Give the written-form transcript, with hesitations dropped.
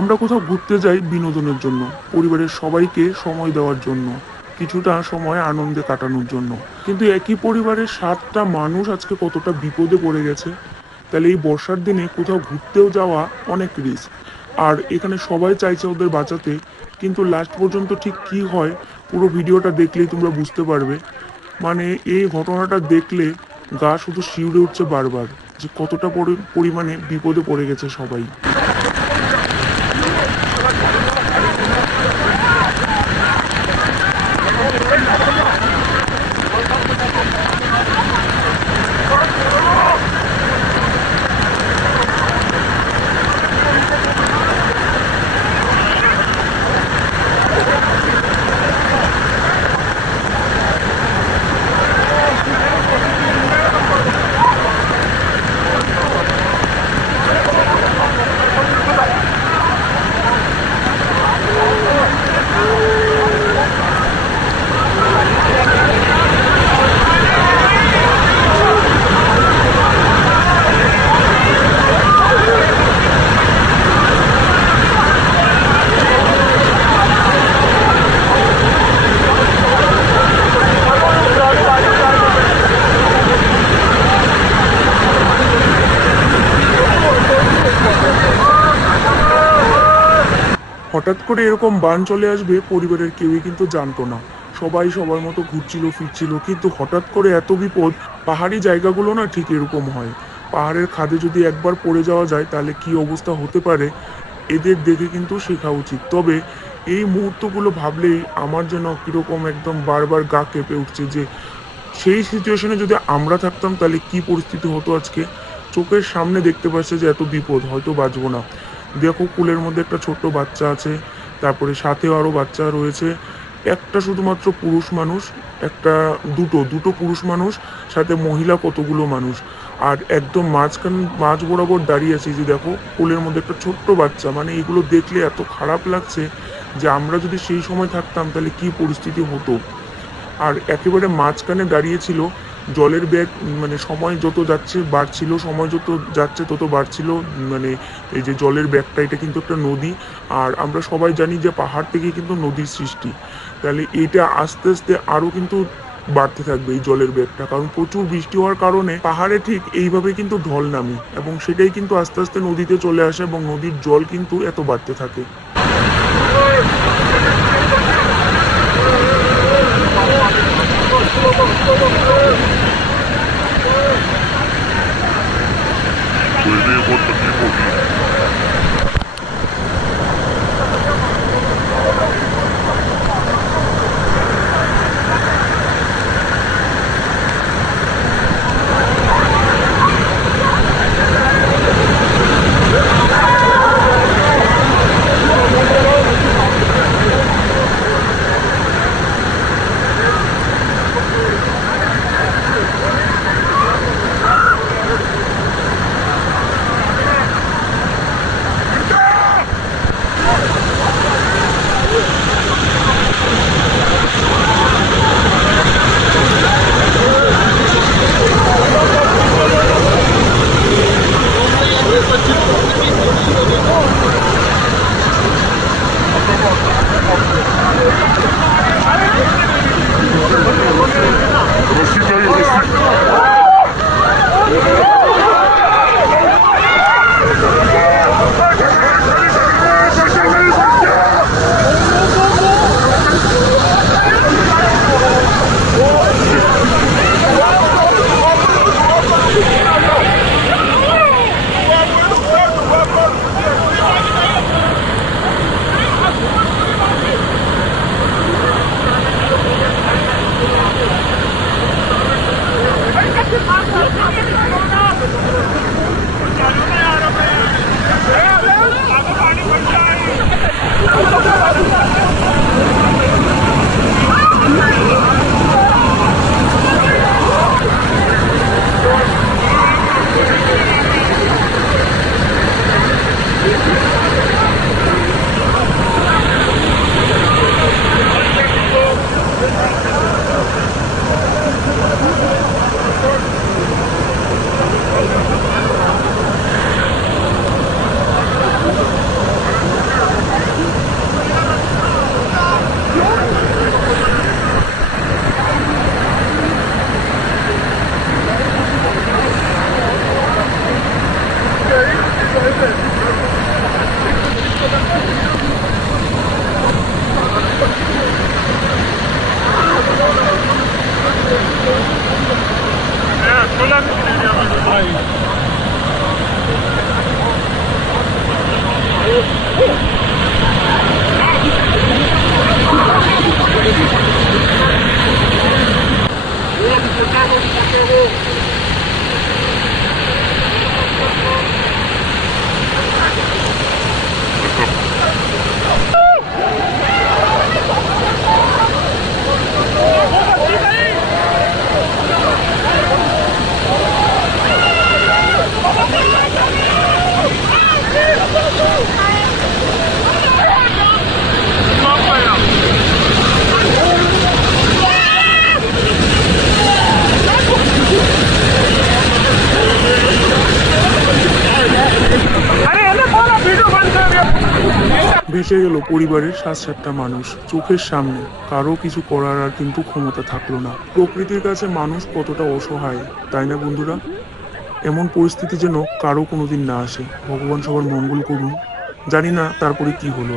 আমরা কোথাও ঘুরতে যাই বিনোদনের জন্য, পরিবারের সবাইকে সময় দেওয়ার জন্য, কিছুটা সময় আনন্দে কাটানোর জন্য। কিন্তু একই পরিবারের 7টা মানুষ আজকে কতটা বিপদে পড়ে গেছে। তাহলে এই বর্ষার দিনে কোথাও ঘুরতেও যাওয়া অনেক রিস্ক। আর এখানে সবাই চাইছে ওদের বাঁচাতে, কিন্তু লাস্ট পর্যন্ত ঠিক কি হয় পুরো ভিডিওটা দেখলেই তোমরা বুঝতে পারবে। মানে এই ঘটনাটা দেখলে গা শুধু শিউরে উঠছে বারবার, যে কতটা পরিমাণে বিপদে পড়ে গেছে সবাই। হঠাৎ করে এরকম বান চলে আসবে পরিবারের কেউই কিন্তু জানতো না। সবাই সবার মতো ঘুরছিল ফিরছিল, কিন্তু হঠাৎ করে এত বিপদ। পাহাড়ি জায়গাগুলো না ঠিক এরকম হয়। পাহাড়ের খাদে যদি একবার পড়ে যাওয়া যায় তাহলে কি অবস্থা হতে পারে, এদের দেখে কিন্তু শেখা উচিত। তবে এই মুহূর্তগুলো ভাবলেই আমার যেন কীরকম একদম বারবার গা কেঁপে উঠছে, যে সেই সিচুয়েশনে যদি আমরা থাকতাম তাহলে কি পরিস্থিতি হতো আজকে। চোখের সামনে দেখতে পাচ্ছে যে এত বিপদ, হয়তো বাঁচবো না। দেখো কুলের মধ্যে একটা ছোট্ট বাচ্চা আছে, তারপরে সাথেও আরও বাচ্চা রয়েছে। একটা শুধুমাত্র পুরুষ মানুষ, একটা দুটো পুরুষ মানুষ, সাথে মহিলা কতগুলো মানুষ। আর একদম মাঝ বরাবর দাঁড়িয়ে আছি, যে দেখো কোলের মধ্যে একটা ছোট্ট বাচ্চা। মানে এগুলো দেখলে এত খারাপ লাগছে যে আমরা যদি সেই সময় থাকতাম তাহলে কি পরিস্থিতি হতো। আর একেবারে মাঝখানে দাঁড়িয়েছিল জলের ব্যাগ। মানে সময় যত যাচ্ছে বাড়ছিল, সময় যত যাচ্ছে তত বাড়ছিল। মানে এই যে জলের ব্যাগটা, এটা কিন্তু একটা নদী। আর আমরা সবাই জানি যে পাহাড় থেকে কিন্তু নদীর সৃষ্টি। তাহলে এটা আস্তে আস্তে আরও কিন্তু বাড়তে থাকবে এই জলের ব্যাগটা, কারণ প্রচুর বৃষ্টি হওয়ার কারণে পাহাড়ে ঠিক এইভাবে কিন্তু ঢল নামে, এবং সেটাই কিন্তু আস্তে আস্তে নদীতে চলে আসে, এবং নদীর জল কিন্তু এত বাড়তে থাকে। ভেসে গেল পরিবারের 7-8টা মানুষ চোখের সামনে। কারো কিছু করার আর কিন্তু ক্ষমতা থাকলো না। প্রকৃতির কাছে মানুষ কতটা অসহায়, তাই না বন্ধুরা? এমন পরিস্থিতি যেন কারো কোনোদিন না আসে। ভগবান সবার মঙ্গল করুন। জানি না তারপরে কি হলো।